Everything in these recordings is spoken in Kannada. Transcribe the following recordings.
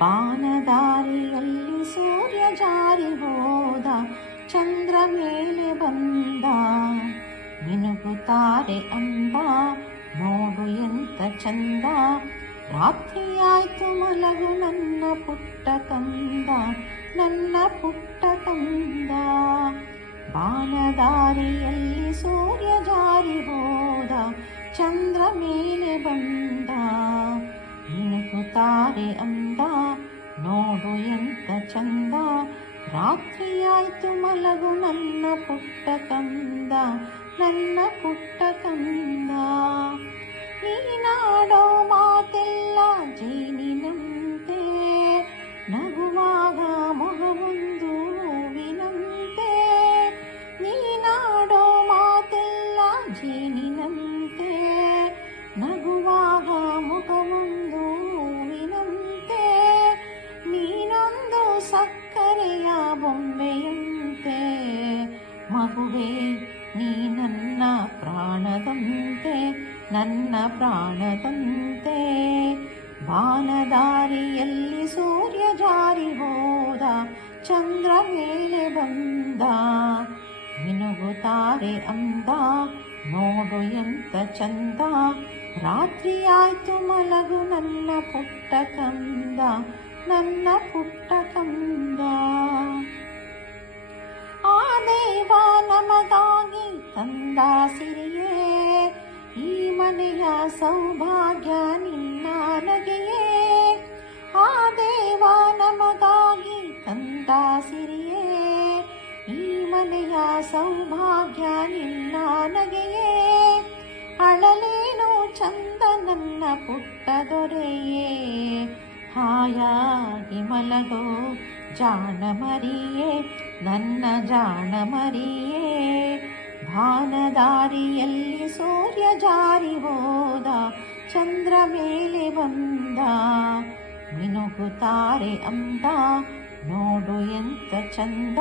ಬಾನದಾರಿಯಲ್ಲಿ ಸೂರ್ಯ ಜಾರಿ ಹೋದ, ಚಂದ್ರ ಮೇಲೆ ಬಂದ, ಮಿನುಗುತ್ತಾರೆ ಅಂದ, ನೋಡು ಎಂತ ಚಂದ. ರಾತ್ರಿಯಾಯ್ತು ಮಲಗು ನನ್ನ ಪುಟ್ಟ ಕಂದ, ನನ್ನ ಪುಟ್ಟ ಕಂದ. ಬಾನದಾರಿಯಲ್ಲಿ ಸೂರ್ಯ ಜಾರಿ ಹೋದ, ಚಂದ್ರ ಮೇಲೆ ಬಂದ, ಮಿನುಗುತ್ತಾರೆ ಅಂದ, ನೋಡು ಎಂತ ಚಂದ. ರಾತ್ರಿಯಾಯ್ತು ಮಲಗು ನನ್ನ ಪುಟ್ಟ ಕಂದ, ನನ್ನ ಪುಟ್ಟ ಕಂದ. ನೀನಾಡೋ ಮಾತೆಲ್ಲ ಜೇನಿನಂತೆ, ನಗುವಾಗ ಮೊಗವೊಂದು ಹೂವಿನಂತೆ. ನೀನಾಡೋ ಮಾತೆಲ್ಲ ಜೇನಿನಂತೆ, ನಗುವಾಗ ಮೊಗವೊಂದು ಹೂವಿನಂತೆ. ನೀನೊಂದು ಸಕ್ಕರೆಯ ಬೊಂಬೆಯಂತೆ, ಮಗುವೆ ನೀ ನನ್ನ ಪ್ರಾಣದಂತೆ, ನನ್ನ ಪ್ರಾಣದಂತೆ. ಬಾನದಾರಿಯಲ್ಲಿ ಸೂರ್ಯ ಜಾರಿ ಹೋದ, ಚಂದ್ರ ಮೇಲೆ ಬಂದ, ಮಿನುಗುತ್ತಾರೆ ಅಂದ, ನೋಡು ಎಂತ ಚಂದ. ರಾತ್ರಿಯಾಯ್ತು ಮಲಗು ನನ್ನ ಪುಟ್ಟ ಕಂದ, ನನ್ನ ಪುಟ್ಟ ಕಂದ. ಆ ದೇವ ನಮಗಾಗಿ ತಂದ ಸಿರಿಯೇ, ಈ ಮನೆಯ ಸೌಭಾಗ್ಯ ನಿನ್ನ ನಗೆಯೇ. ಆ ದೇವ ನಮಗಾಗಿ ತಂದ ಸಿರಿಯೇ, ಈ ಮನೆಯ ಸೌಭಾಗ್ಯ ನಿನ್ನ ನಗೆಯೇ. ಅಳಲೇನು ಚಂದ ನನ್ನ ಪುಟ್ಟ ದೊರೆಯೇ, ಹಾಯಾಗಿ ಮಲಗೋ ಜಾಣ ಮರಿಯೇ, ನನ್ನ ಜಾಣ ಮರಿಯೇ. ಬಾನದಾರಿಯಲ್ಲಿ ಸೂರ್ಯ ಜಾರಿ ಹೋದ, ಚಂದ್ರ ಮೇಲೆ ಬಂದ, ಮಿನುಗುತ್ತಾರೆ ಅಂದ, ನೋಡು ಎಂತ ಚಂದ.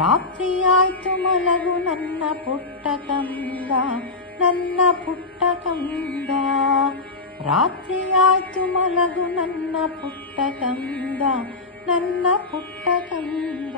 ರಾತ್ರಿಯಾಯ್ತು ಮಲಗು ನನ್ನ ಪುಟ್ಟ ಕಂದ, ನನ್ನ ಪುಟ್ಟ ಕಂದ. ರಾತ್ರಿಯಾಯ್ತು ಮಲಗು ನನ್ನ ಪುಟ್ಟ ಕಂದ, ನನ್ನ ಪುಟ್ಟ ಕಂದ.